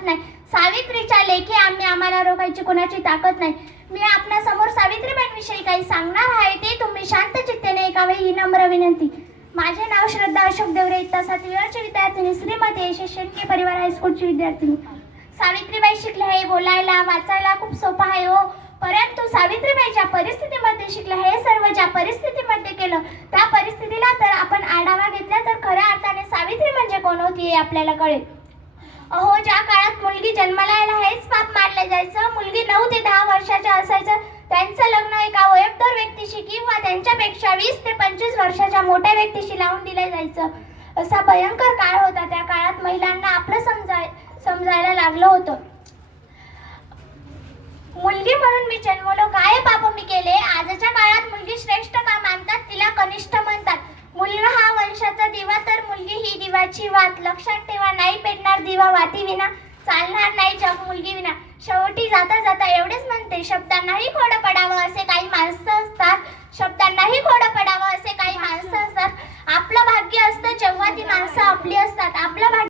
ताकद नाही. सावित्रीच्या लेखी आम्हाला रोखायची कोणाची ताकद नाही. मी आपणासमोर सावित्रीबाईंविषयी काही सांगणार आहे ते तुम्ही शांत चित्तेने ऐकावे ही नम्र विनंती. माझे नाव श्रद्धा अशोक देवरे, इयत्ता 7वी विद्यार्थिनी, श्रीमती यशस्वी शेळके परिवार हायस्कूलची विद्यार्थिनी. सावित्रीबाई शिकल्या हे बोलायला वाचायला खूप सोपं आहे हो, परंतु सावित्रीबाई ज्या परिस्थितीमध्ये शिकल्या हे सर्व ज्या परिस्थितीमध्ये केलं त्या परिस्थितीला तर आपण आढावा घेतला तर खऱ्या अर्थाने सावित्री म्हणजे कोण होती हे आपल्याला कळेल. अहो, ज्या काळात मुलगी जन्माला यायला हेच पाप मानले जायचं, मुलगी 9 ते 10 वर्षाच्या असायचं, त्यांचं लग्न एका वयोवृद्ध व्यक्तीशी किंवा त्यांच्यापेक्षा 20 ते 25 वर्षाच्या मोठ्या व्यक्तीशी लावून दिलं जायचं. असा भयंकर काळ होता. त्या काळात महिलांना आपलं समजायला लागलं होतं. मुलगी म्हणून मी जन्मलो, काय पाप मी केले. आजच्या काळात मुलगी श्रेष्ठ का मानतात, तिला कनिष्ठ म्हणतात. मुलगा हा वंशाचा दिवा तर मुलगी ही दिवाची वात. लक्षात ठेवा, नाही पेटणार दिवा वाती विना, चालणार नाही जग मुलगी विना. शेवटी जाता जाता एवढेच म्हणते, शब्दांनाही खोडं पडावं असे काही माणसं असतात, शब्दांनाही खोडं पडावं असे काही माणसं असतात. आपलं भाग्य असतं जेव्हा ती माणसं आपली असतात. आपलं भाग्य